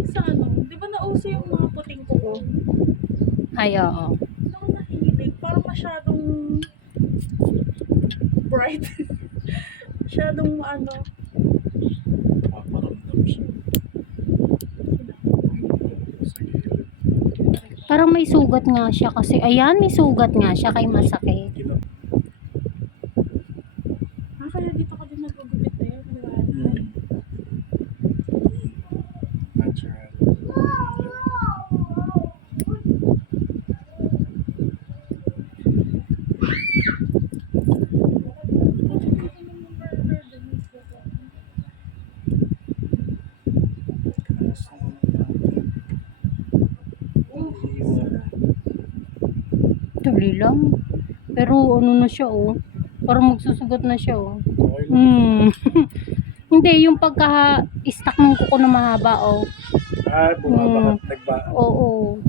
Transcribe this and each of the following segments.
mahilig sa ano, di ba nauso yung mga puting kuko? Ay, oo. Hindi ako nahilig. Parang masyadong bright. masyadong ano. Paparamdam siya. Parang may sugat nga siya kasi, ayan, may sugat nga siya kay masakit. Ah, kaya dito ka din nagugupit na yun. Di ba? Hmm. Natural. Kaso natin. Iiwan. Dali lang. Pero ano na siya, oh. Parang magsusugat na siya, oh. Okay lang. Hmm. Hindi, yung pagka-stack ng kuko na mahaba, oh. Ah, bumabakat. Hmm. Nagba. Oo.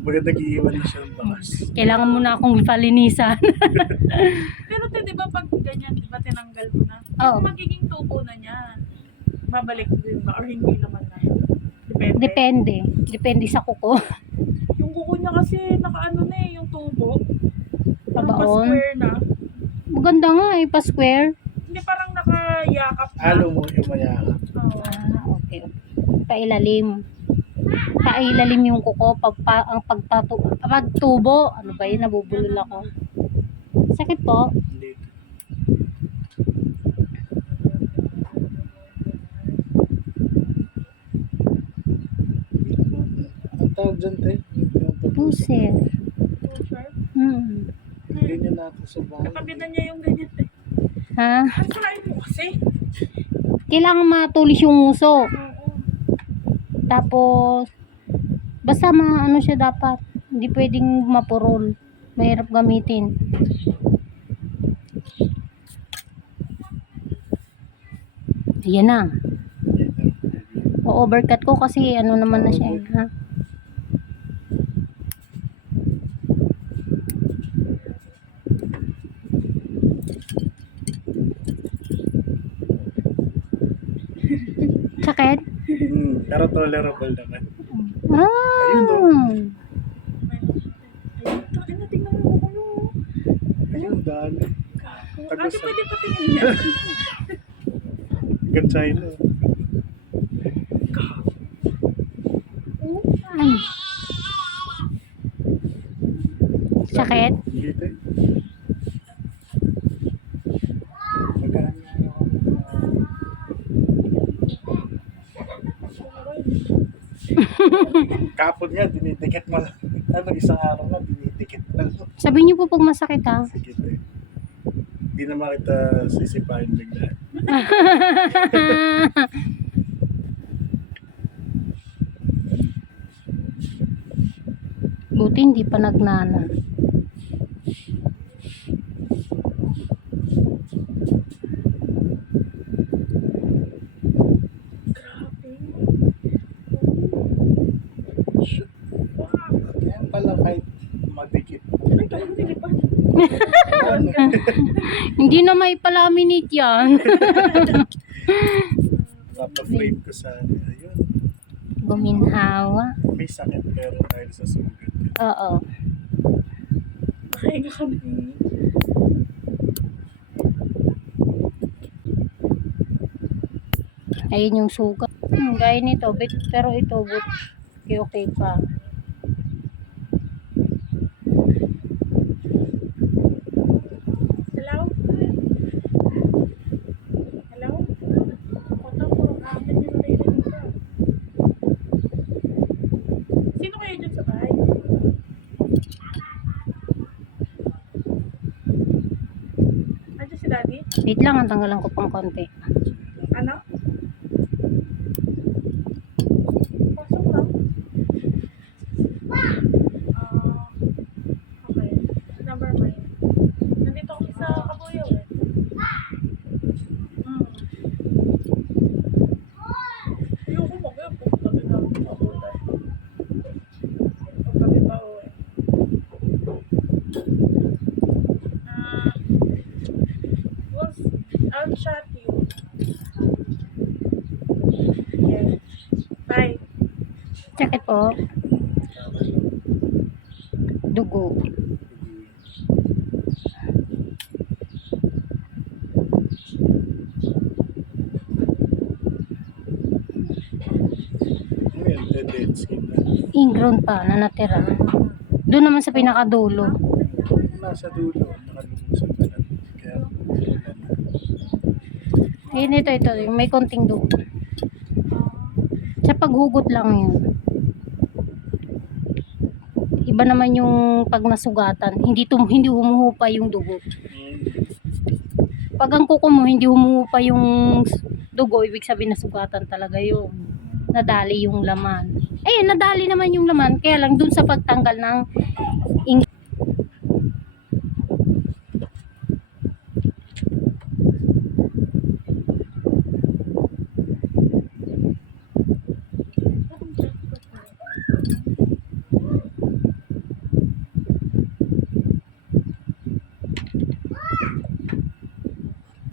Kumbaga nag-iiwan na siya ng bakas. Kailangan mo na akong ipalinisan. Pero te, di ba pag ganyan, di ba tinanggal mo na? Oo. Yung magiging tubo na niya. Babalik din ba? Or hindi naman na? Depende. Depende. Depende sa kuko. Yung kuko niya kasi nakaano na eh, yung Parang Pabaon. pa-square na. Maganda nga, eh, pa-square. Hindi parang nakayakap na. Halo mo yung mayakap. Oo. Ah, okay. Pailalim. Pailalim yung kuko pag pa, ang pagtatu pagtubo. Ano ba yun? Nabubulol ako. Sakit po. Hindi. Ang tawag dyan, te? Puser. Natin sa bahay. Niya yung ganyan eh. Ha? Ang sarain mo kasi. Kailangan matulis yung uso. Tapos, basta maano siya dapat. Hindi pwedeng mapurol. Mahirap gamitin. Ayan na. O-overcut ko kasi ano naman na siya. Ha? Sakit? Hmm, pero tolerable naman. Ah. Ayun, oh. Ayun, ayun, tingnan mo yung kuko Ayun, dami. Ate, pwede pa tingnan niya. Hanggang China. Ay. Sakit? Hindi, te. Magaan nga ako. Kapon nga, dinidikit mo lang. Ano, isang araw na, dinidikit mo lang. Sabi niyo po pag masakit ha. Sige, te. Hindi naman kita sisipahin bigla. Buti hindi pa nagnana. Ay. Ano? Hindi na may palaminate yan. Papa-frame ko sa. Ayun. Guminhawa. May sakit pero dahil sa sugat. Oo. Nakahinga kami. Ayun yung sugat. Hmm, gaya nito. bit- Pero ito, but, okay, okay pa. Wait lang, ang tanggalan ko pang konti. Ano? Pasok lang. Ah, okay. Never mind. Nandito kami sa Kabuyaw eh. Hmm. Ayoko mag-ayok. Pagkabi na ako sa Kabuyaw. Pagkabi pa ako eh. Ah, well, I'll chat you. Yeah. Bye. Sakit po. Dugo. Ingrown pa na natira. Doon naman sa pinakadulo. Nasa dulo, nakalumusot na lang. Kaya, wala na. Ayun, ito, ito. Yung may konting dugo. Sa paghugot lang yun. Iba naman yung pag nasugatan. Hindi, tum, hindi humuhupa yung dugo. Pag ang kuko mo, hindi humuhupa yung dugo, ibig sabihin nasugatan talaga yun. Nadali yung laman. Eh, nadali naman yung laman. Kaya lang dun sa pagtanggal ng ing-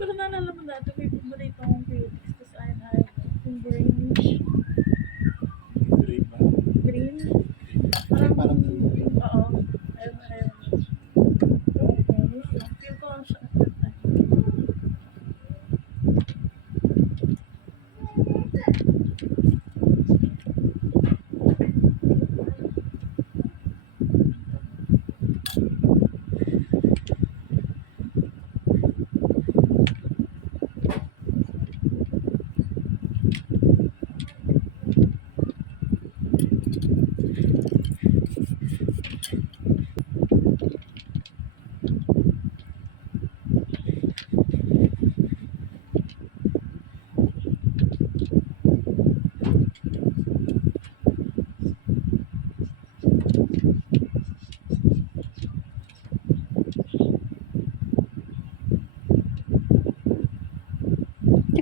Pero naalala mo dati, may paborito akong Felix. Tapos ayun, ayun. Yung greenish. Green ba? Green. Parang, parang, Oo. Ayun, ayun. Feel ko lang siya at that time.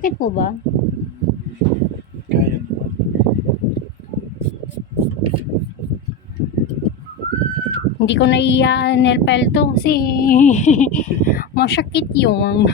Sakit po ba? kaya naman. Hindi ko naiya nail file to kasi masakit yun.